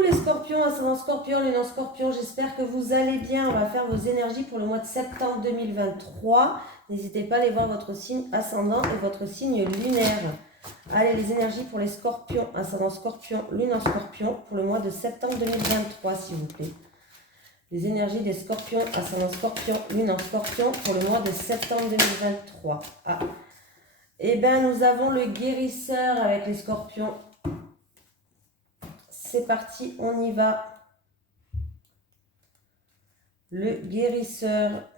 Coucou les scorpions, ascendant scorpion, lune en scorpion, j'espère que vous allez bien. On va faire vos énergies pour le mois de septembre 2023. N'hésitez pas à aller voir votre signe ascendant et votre signe lunaire. Allez, les énergies pour les scorpions, ascendant scorpion, lune en scorpion, pour le mois de septembre 2023, s'il vous plaît. Les énergies des scorpions, ascendant scorpion, lune en scorpion, pour le mois de septembre 2023. Ah. Eh bien, nous avons le guérisseur avec les scorpions. C'est parti, on y va. Le guérisseur.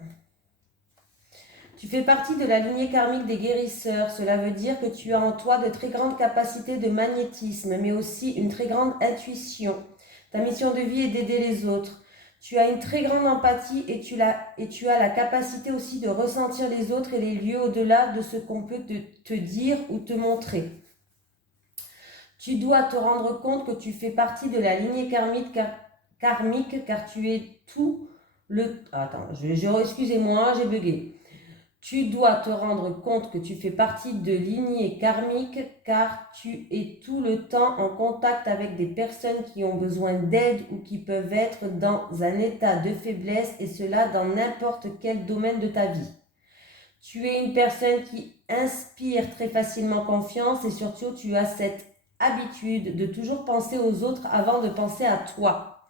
Tu fais partie de la lignée karmique des guérisseurs. Cela veut dire que tu as en toi de très grandes capacités de magnétisme, mais aussi une très grande intuition. Ta mission de vie est d'aider les autres. Tu as une très grande empathie et tu as la capacité aussi de ressentir les autres et les lieux au-delà de ce qu'on peut te dire ou te montrer. Tu dois te rendre compte que tu fais partie de la lignée karmique car tu es tout le... Attends, excusez-moi, j'ai bugué. Tu dois te rendre compte que tu fais partie de lignée karmique car tu es tout le temps en contact avec des personnes qui ont besoin d'aide ou qui peuvent être dans un état de faiblesse et cela dans n'importe quel domaine de ta vie. Tu es une personne qui inspire très facilement confiance et surtout tu as cette habitude de toujours penser aux autres avant de penser à toi.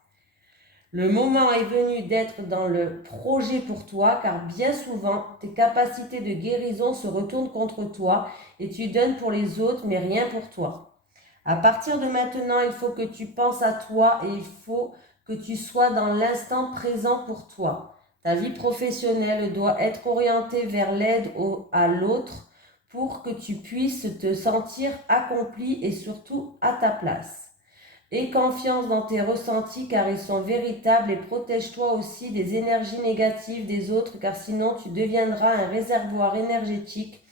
Le moment est venu d'être dans le projet pour toi car bien souvent tes capacités de guérison se retournent contre toi et tu donnes pour les autres mais rien pour toi. À partir de maintenant, il faut que tu penses à toi et il faut que tu sois dans l'instant présent pour toi. Ta vie professionnelle doit être orientée vers l'aide à l'autre pour que tu puisses te sentir accompli et surtout à ta place. Aie confiance dans tes ressentis car ils sont véritables et protège-toi aussi des énergies négatives des autres car sinon tu deviendras un réservoir énergétique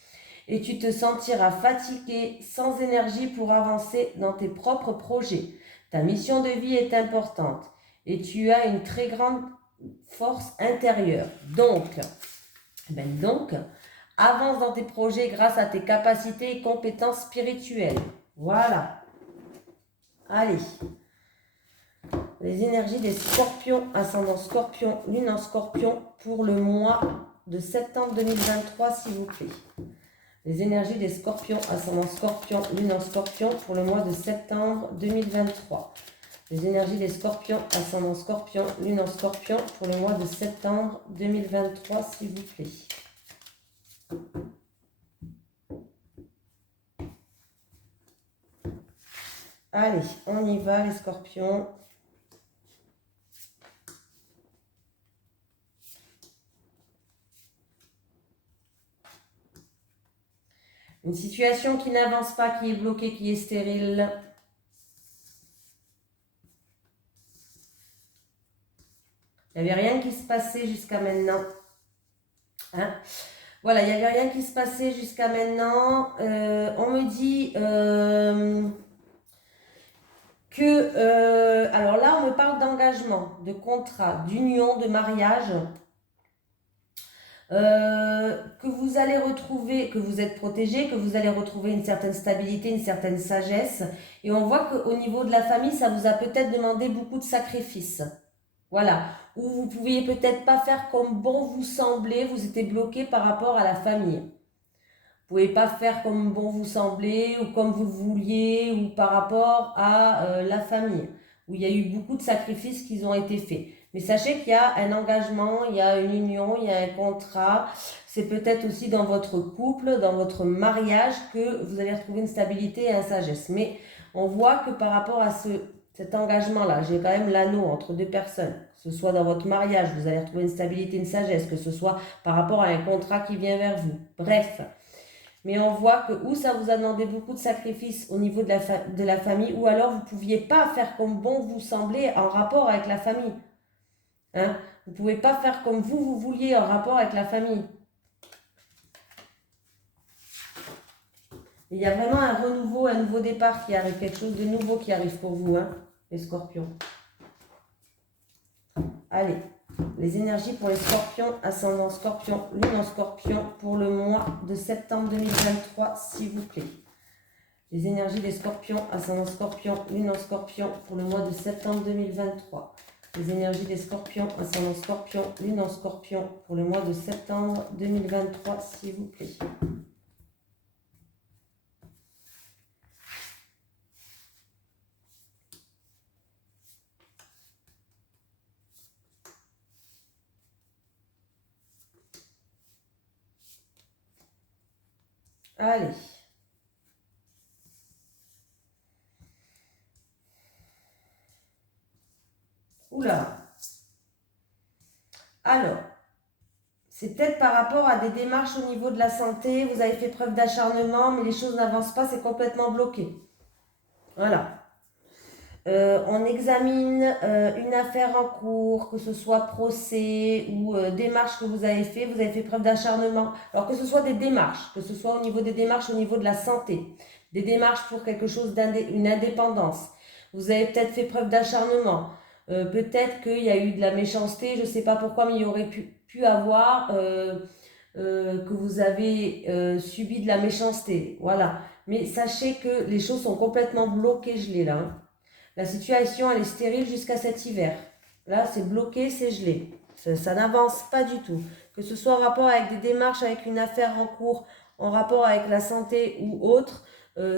et tu te sentiras fatigué, sans énergie pour avancer dans tes propres projets. Ta mission de vie est importante et tu as une très grande force intérieure. Donc, avance dans tes projets grâce à tes capacités et compétences spirituelles. Voilà. Allez. Les énergies des scorpions, ascendant scorpion, lune en scorpion, pour le mois de septembre 2023, s'il vous plaît. Les énergies des scorpions, ascendant scorpion, lune en scorpion, pour le mois de septembre 2023. Les énergies des scorpions, ascendant scorpion, lune en scorpion, pour le mois de septembre 2023, s'il vous plaît. Allez, on y va les scorpions. Une situation qui n'avance pas, qui est bloquée, qui est stérile. Il n'y avait rien qui se passait jusqu'à maintenant. Hein? Voilà, il n'y avait rien qui se passait jusqu'à maintenant. On me dit que... alors là, on me parle d'engagement, de contrat, d'union, de mariage. Que vous allez retrouver, que vous êtes protégé, que vous allez retrouver une certaine stabilité, une certaine sagesse. Et on voit qu'au niveau de la famille, ça vous a peut-être demandé beaucoup de sacrifices. Voilà. Ou vous ne pouviez peut-être pas faire comme bon vous semblait, vous étiez bloqué par rapport à la famille. Vous ne pouvez pas faire comme bon vous semblait ou comme vous vouliez ou par rapport à la famille. Où il y a eu beaucoup de sacrifices qui ont été faits. Mais sachez qu'il y a un engagement, il y a une union, il y a un contrat. C'est peut-être aussi dans votre couple, dans votre mariage que vous allez retrouver une stabilité et une sagesse. Mais on voit que par rapport à cet engagement-là, j'ai quand même l'anneau entre deux personnes. Que ce soit dans votre mariage, vous allez retrouver une stabilité, une sagesse. Que ce soit par rapport à un contrat qui vient vers vous. Bref. Mais on voit que ou ça vous a demandé beaucoup de sacrifices au niveau de la famille, ou alors vous ne pouviez pas faire comme bon vous semblait en rapport avec la famille. Hein? Vous ne pouvez pas faire comme vous vouliez en rapport avec la famille. Il y a vraiment un renouveau, un nouveau départ qui arrive, quelque chose de nouveau qui arrive pour vous, hein, les scorpions. Allez, les énergies pour les scorpions, ascendant scorpion, lune en scorpion, pour le mois de septembre 2023, s'il vous plaît. Les énergies des scorpions, ascendant scorpion, lune en scorpion pour le mois de septembre 2023. Les énergies des scorpions, ascendant scorpion, lune en scorpion pour le mois de septembre 2023, s'il vous plaît. Allez. Oula. Alors, c'est peut-être par rapport à des démarches au niveau de la santé. Vous avez fait preuve d'acharnement, mais les choses n'avancent pas, c'est complètement bloqué. Voilà. On examine une affaire en cours, que ce soit procès ou démarche que vous avez fait preuve d'acharnement. Alors que ce soit des démarches, que ce soit au niveau des démarches, au niveau de la santé, des démarches pour quelque chose une indépendance. Vous avez peut-être fait preuve d'acharnement. Peut-être qu'il y a eu de la méchanceté, je ne sais pas pourquoi, mais il y aurait pu avoir que vous avez subi de la méchanceté. Voilà. Mais sachez que les choses sont complètement bloquées, gelées là. Hein. La situation, elle est stérile jusqu'à cet hiver. Là, c'est bloqué, c'est gelé. Ça n'avance pas du tout. Que ce soit en rapport avec des démarches, avec une affaire en cours, en rapport avec la santé ou autre,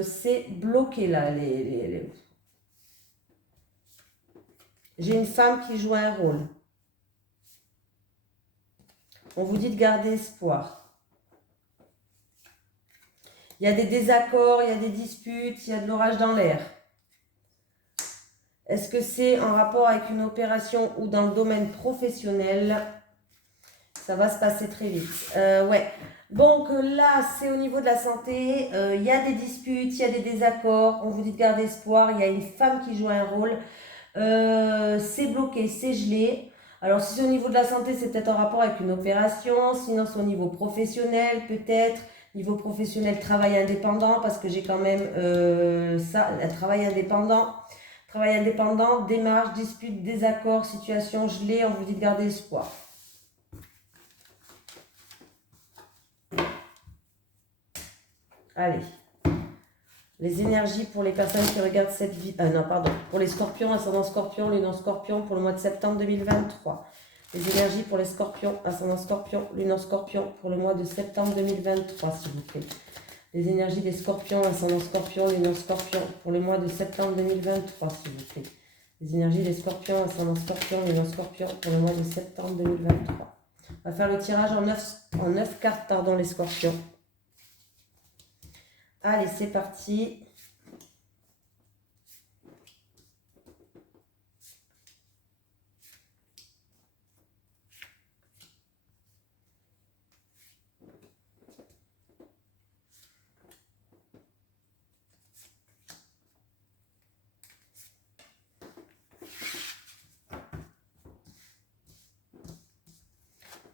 c'est bloqué là. J'ai une femme qui joue un rôle. On vous dit de garder espoir. Il y a des désaccords, il y a des disputes, il y a de l'orage dans l'air. Est-ce que c'est en rapport avec une opération ou dans le domaine professionnel? Ça va se passer très vite. Ouais. Donc là, c'est au niveau de la santé. Il y a des disputes, il y a des désaccords. On vous dit de garder espoir. Il y a une femme qui joue un rôle. C'est bloqué, c'est gelé. Alors si c'est au niveau de la santé, c'est peut-être en rapport avec une opération. Sinon, c'est au niveau professionnel, peut-être. Niveau professionnel, travail indépendant, parce que j'ai quand même ça, un travail indépendant. Travail indépendant, démarche, dispute, désaccord, situation gelée, on vous dit de garder espoir. Allez. Les énergies pour les personnes qui regardent cette vidéo. Non, pardon. Pour les scorpions, ascendant scorpion, lune en scorpion pour le mois de septembre 2023. Les énergies pour les scorpions, ascendant scorpion, lune en scorpion pour le mois de septembre 2023, s'il vous plaît. Les énergies des scorpions, ascendant scorpion, lune en scorpion pour le mois de septembre 2023, s'il vous plaît. Les énergies des scorpions, ascendant scorpion, lune en scorpion pour le mois de septembre 2023. On va faire le tirage en 9 cartes, pardon, les scorpions. Allez, c'est parti.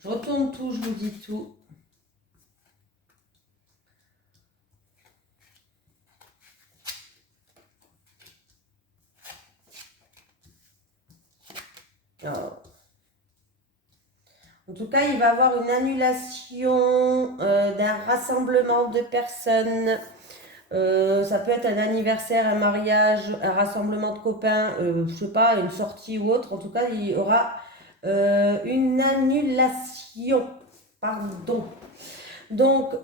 Je retourne tout, je vous dis tout. Alors. En tout cas, il va y avoir une annulation d'un rassemblement de personnes. Ça peut être un anniversaire, un mariage, un rassemblement de copains, je sais pas, une sortie ou autre. En tout cas, il y aura une annulation. Pardon. Donc,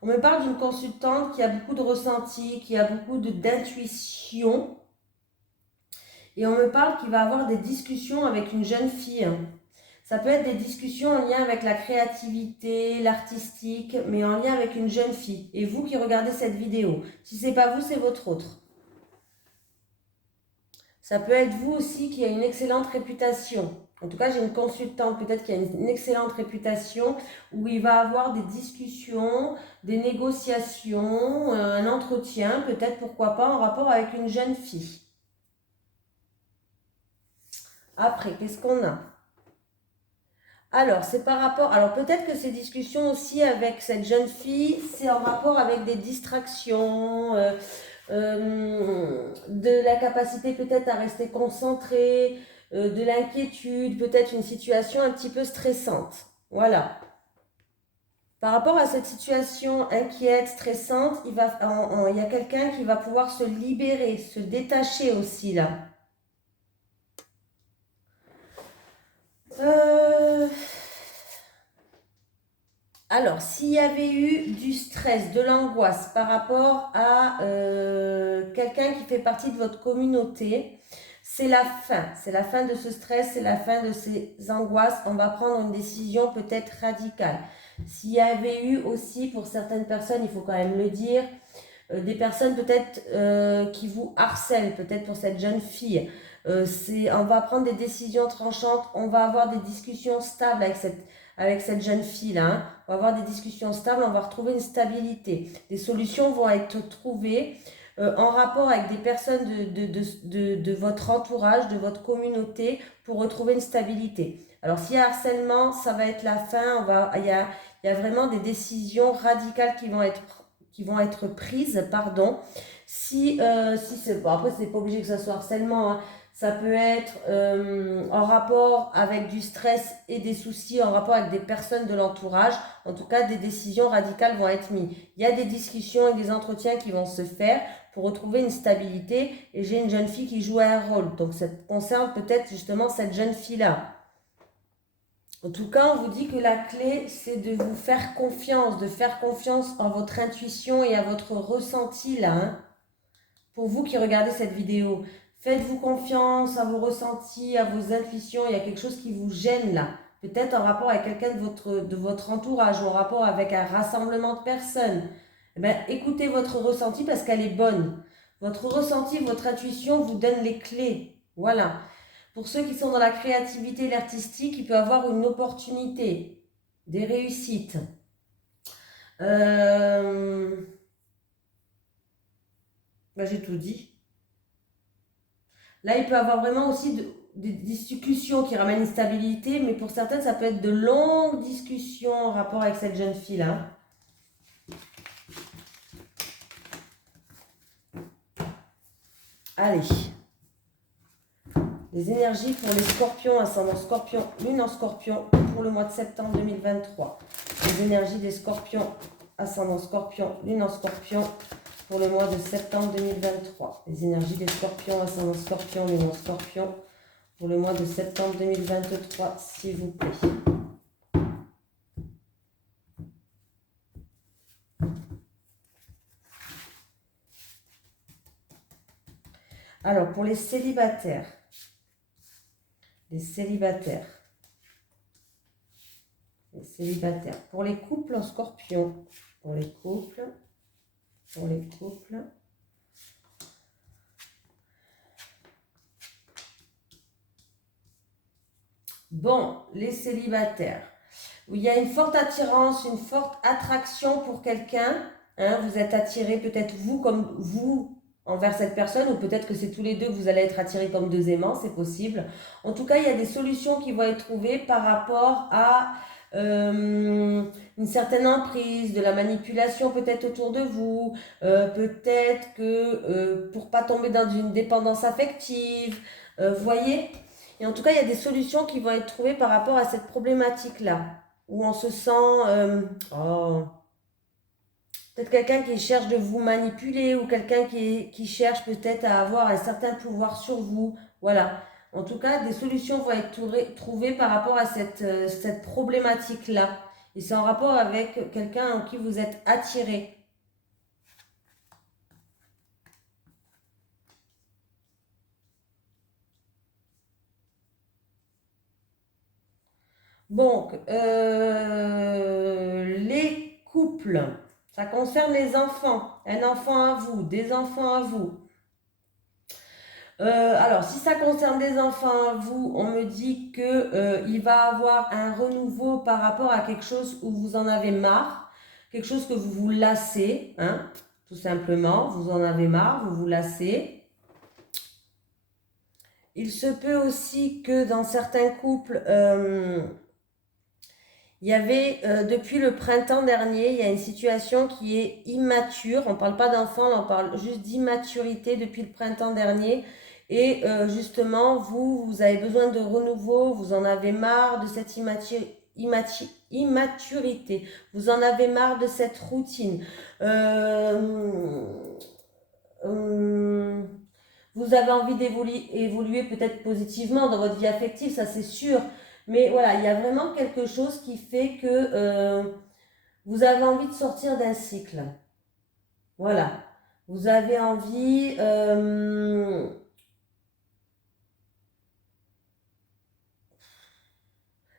on me parle d'une consultante qui a beaucoup de ressenti, qui a beaucoup d'intuition. Et on me parle qu'il va avoir des discussions avec une jeune fille. Ça peut être des discussions en lien avec la créativité, l'artistique, mais en lien avec une jeune fille. Et vous qui regardez cette vidéo, si ce n'est pas vous, c'est votre autre. Ça peut être vous aussi qui a une excellente réputation. En tout cas, j'ai une consultante peut-être qui a une excellente réputation où il va avoir des discussions, des négociations, un entretien, peut-être pourquoi pas en rapport avec une jeune fille. Après, qu'est-ce qu'on a? Alors, c'est par rapport... Alors, peut-être que ces discussions aussi avec cette jeune fille, c'est en rapport avec des distractions, de la capacité peut-être à rester concentré, de l'inquiétude, peut-être une situation un petit peu stressante. Voilà. Par rapport à cette situation inquiète, stressante, il y a quelqu'un qui va pouvoir se libérer, se détacher aussi là. Alors, s'il y avait eu du stress, de l'angoisse par rapport à quelqu'un qui fait partie de votre communauté, c'est la fin. C'est la fin de ce stress, c'est la fin de ces angoisses. On va prendre une décision peut-être radicale. S'il y avait eu aussi, pour certaines personnes, il faut quand même le dire, des personnes peut-être qui vous harcèlent, peut-être pour cette jeune fille. On va prendre des décisions tranchantes, on va avoir des discussions stables avec cette jeune fille-là. Hein. On va avoir des discussions stables, on va retrouver une stabilité. Des solutions vont être trouvées en rapport avec des personnes de votre entourage, de votre communauté, pour retrouver une stabilité. Alors s'il y a harcèlement, ça va être la fin. Il y a vraiment des décisions radicales qui vont être prises, pardon. Si c'est bon, après c'est pas obligé que ça soit harcèlement, hein. Ça peut être en rapport avec du stress et des soucis, en rapport avec des personnes de l'entourage. En tout cas, des décisions radicales vont être mises. Il y a des discussions et des entretiens qui vont se faire pour retrouver une stabilité. Et j'ai une jeune fille qui joue un rôle. Donc ça concerne peut-être justement cette jeune fille-là. En tout cas, on vous dit que la clé, c'est de vous faire confiance, de faire confiance en votre intuition et à votre ressenti là. Hein. Pour vous qui regardez cette vidéo, faites-vous confiance à vos ressentis, à vos intuitions. Il y a quelque chose qui vous gêne là. Peut-être en rapport avec quelqu'un de votre entourage ou en rapport avec un rassemblement de personnes. Eh bien, écoutez votre ressenti parce qu'elle est bonne. Votre ressenti, votre intuition vous donne les clés. Voilà. Pour ceux qui sont dans la créativité et l'artistique, il peut avoir une opportunité, des réussites. J'ai tout dit. Là, il peut avoir vraiment aussi des discussions qui ramènent une stabilité, mais pour certaines, ça peut être de longues discussions en rapport avec cette jeune fille-là. Allez. Les énergies pour les scorpions, ascendant scorpion, lune en scorpion, pour le mois de septembre 2023. Les énergies des scorpions, ascendant scorpion, lune en scorpion, pour le mois de septembre 2023. Les énergies des scorpions, ascendant scorpion, lune en scorpion, pour le mois de septembre 2023, s'il vous plaît. Alors, pour les célibataires, pour les couples en scorpion, pour les couples, bon, les célibataires, où il y a une forte attirance, une forte attraction pour quelqu'un, hein, vous êtes attiré peut-être vous comme vous envers cette personne, ou peut-être que c'est tous les deux que vous allez être attirés comme deux aimants, c'est possible. En tout cas, il y a des solutions qui vont être trouvées par rapport à une certaine emprise, de la manipulation peut-être autour de vous, peut-être que pour pas tomber dans une dépendance affective, voyez. Et en tout cas, il y a des solutions qui vont être trouvées par rapport à cette problématique-là, où on se sent... peut-être quelqu'un qui cherche de vous manipuler ou quelqu'un qui cherche peut-être à avoir un certain pouvoir sur vous. Voilà. En tout cas, des solutions vont être trouvées par rapport à cette problématique-là. Et c'est en rapport avec quelqu'un en qui vous êtes attiré. Donc, les couples, ça concerne les enfants. Un enfant à vous, des enfants à vous. Alors, si ça concerne des enfants à vous, on me dit que il va avoir un renouveau par rapport à quelque chose où vous en avez marre, quelque chose que vous vous lassez, hein, tout simplement, vous en avez marre, vous vous lassez. Il se peut aussi que dans certains couples, il y avait, depuis le printemps dernier, il y a une situation qui est immature. On ne parle pas d'enfant, on parle juste d'immaturité depuis le printemps dernier. Et justement, vous avez besoin de renouveau, vous en avez marre de cette immaturité, vous en avez marre de cette routine. Vous avez envie d'évoluer peut-être positivement dans votre vie affective, ça c'est sûr. Mais voilà, il y a vraiment quelque chose qui fait que vous avez envie de sortir d'un cycle. Voilà. Vous avez envie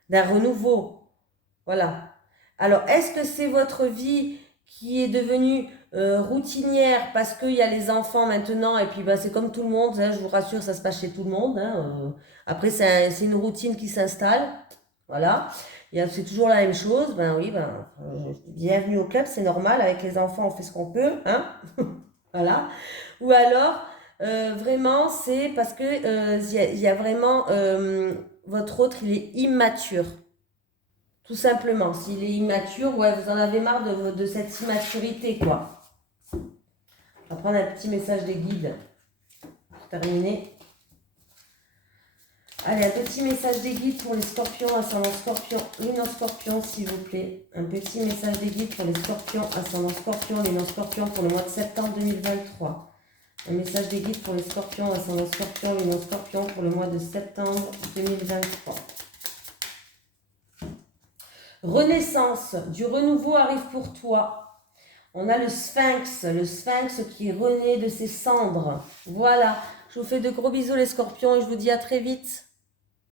d'un renouveau. Voilà. Alors, est-ce que c'est votre vie qui est devenue routinière parce qu'il y a les enfants maintenant et puis bah, c'est comme tout le monde, hein, je vous rassure, ça se passe chez tout le monde. Hein, après, c'est une routine qui s'installe. Voilà. C'est toujours la même chose. Ben oui, bienvenue au club, c'est normal. Avec les enfants, on fait ce qu'on peut. Hein. Voilà. Ou alors, vraiment, c'est parce que y a vraiment votre autre, il est immature. Tout simplement. S'il est immature, ouais, vous en avez marre de cette immaturité, quoi. On va prendre un petit message des guides pour terminer. Allez, un petit message des guides pour les scorpions, ascendant scorpion, lune en scorpion, s'il vous plaît. Un petit message des guides pour les scorpions, ascendant scorpion, lune en scorpion pour le mois de septembre 2023. Un message des guides pour les scorpions, ascendant scorpion, lune en scorpion pour le mois de septembre 2023. Renaissance, du renouveau arrive pour toi. On a le sphinx qui renaît de ses cendres. Voilà, je vous fais de gros bisous les scorpions et je vous dis à très vite.